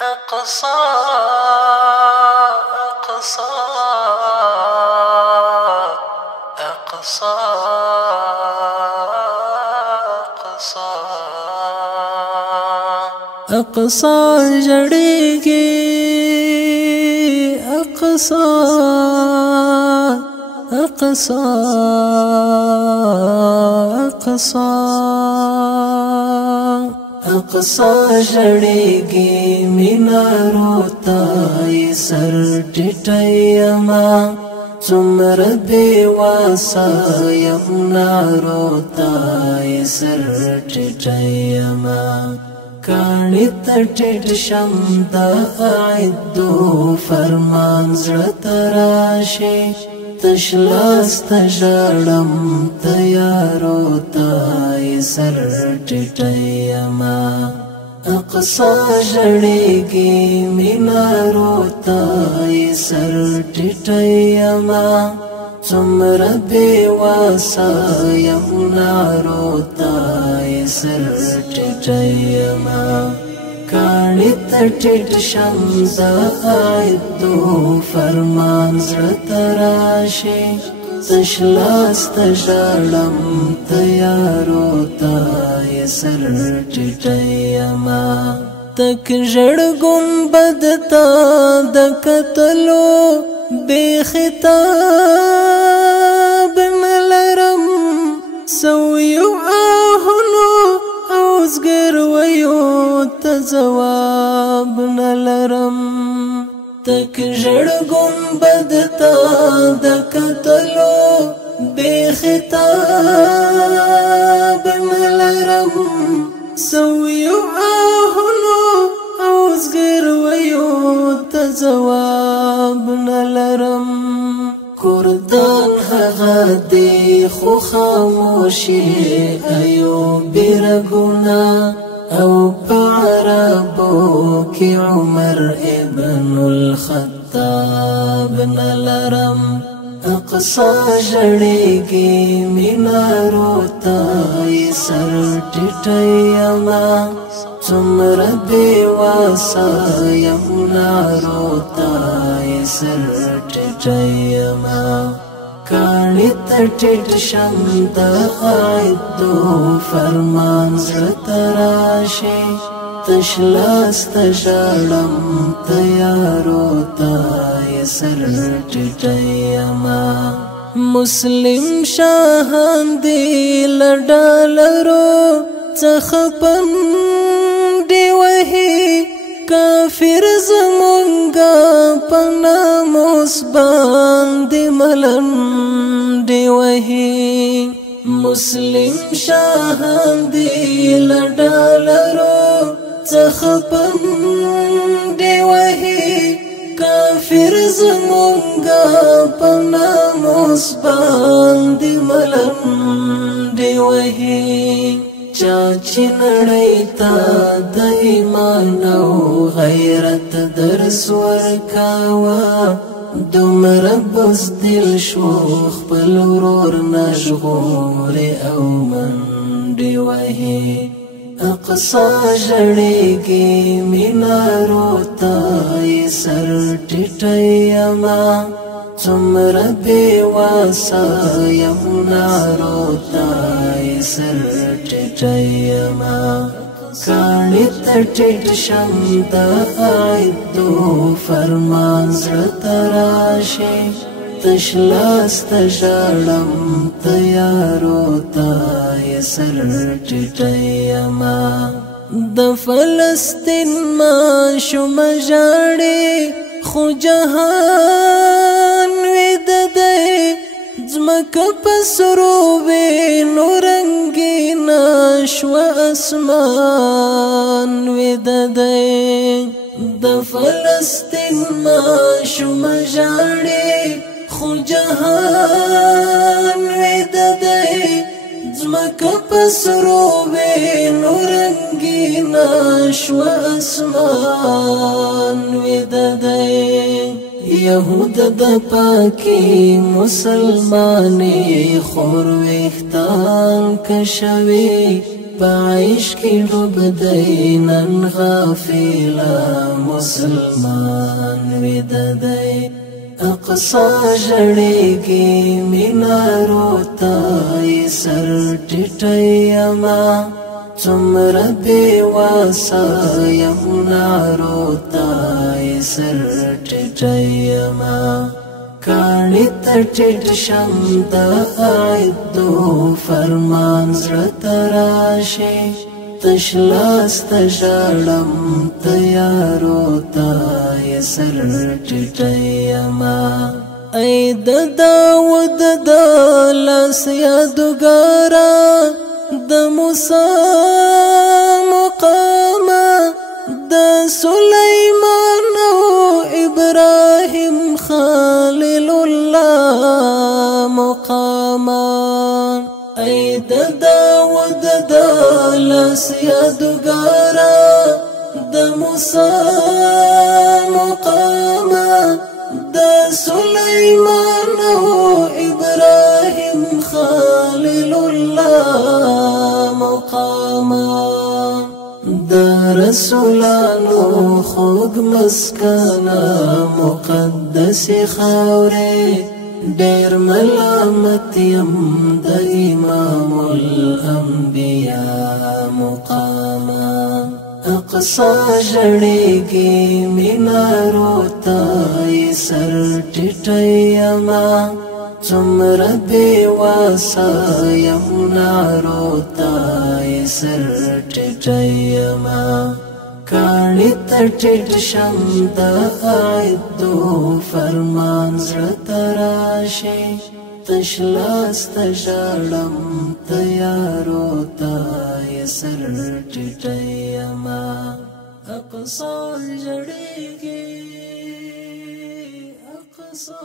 أقصى أقصى أقصى أقصى أقصى جڑیږي أقصى أقصى أقصى أقصى جڑیږي مینارو ته سر ټیټیما څومره بې واسه یم نارو ته سر ټیټیما کاڼي ته ټیټ شم د اعدو فرمان زړه ته راشي تش لاس ته ژاړم تیارو ته سر ټیټیما أقصى جڑیږي مینارو ته سر ټیټیما څومره بې واسه یم نارو ته سر ټیټیما کاڼي ته ټیټ شم د اعدو فرمان زړه ته راشي تش لاس ته ژاړم تیارو ته سر ټیټیما تک ژړ ګنبد ته د کتلو بې خطاب نه لرم سویو آهونو او زګرویو ته ځواب نه لرم تک ژړ ګنبد ته د کتلو بې خطاب نه لرم سویو آهونو او زګرویو ته ځواب نه لرم کردان هغه دی خو خاموشي ایو بیرګونا او په عربو کې عمر ابن الخطاب نه لرم أقصى جڑیږي مینارو ته سر ټیټیما څومره بې واسه یم نارو ته سر ټیټیما کاڼي ته ټیټ شم د اعدو فرمان زړه ته راشي تش لاس ته ژاړم تیارو ته سر ټیټیما مسلم شاهان دی لډالرو څخه پنډې وهي کافر زمونږه په ناموس باندې ملنډې وهي مسلم شاهان دی لډالرو څخه پنډې وهي کافر زمونږه په ناموس باندې ملنډې وهي چا چې نړۍ ته د ایمان او غیرت درس ورکاوه دومره بزدل شو خپل ورور نه ژغوري او منډې وهي أقصى جڑیږي مینارو ته سر ټیټیما څومره بې واسه یم نارو ته سر ټیټیما کاڼي ته ټیټ شم د اعدو فرمان زړه ته راشي تش لاس ته ژاړم تیارو ته سر ټیټیما د فلسطین ماشوم ژاړي خو جهان ویده دی ځمکه په سرو وینو رنګینه شوه اسمان ویده دی د فلسطین ماشوم ژاړي خو جهان ویده دی ځمکه په سرو وینو رنګینه شوه اسمان ویده دی یهود د پاکی مسلمانې خور ویښتان کشوي په عشق کې ډوب دی نن غافله مسلمان وددی اقصا جړېږي مینارو ته سر ټیټیما څومره بې واسه یم نارو ته سر ټیټیما کاڼي ته ټیټ شم د عیدو فرمان زړه ته راشي تش لاس ته ژاړم تیارو ته سر ټیټیما ای د داود د لاس یادګاره د موسی مقامه د سلیمان او ابراهیم خلیل الله مقامه ای د داود د لاس یادګاره د موسی مقامه د سلیمان او ابراهیم خلیل الله مقامه د رسولانو خوږ مسکنه مقدس خاورې ډېر ملامت یم د امام الانبیاء مقامه اقصا جړېږي مینارو ته سر ټیټیما څومره بې واسه یم نارو ته سر ټیټیما کاڼي ته ټیټ شم د عیدو فرمان زړه ته راشي تش لاس ته ژاړم تیارو ته سر ټیټیما اقصا جړېږي اقصا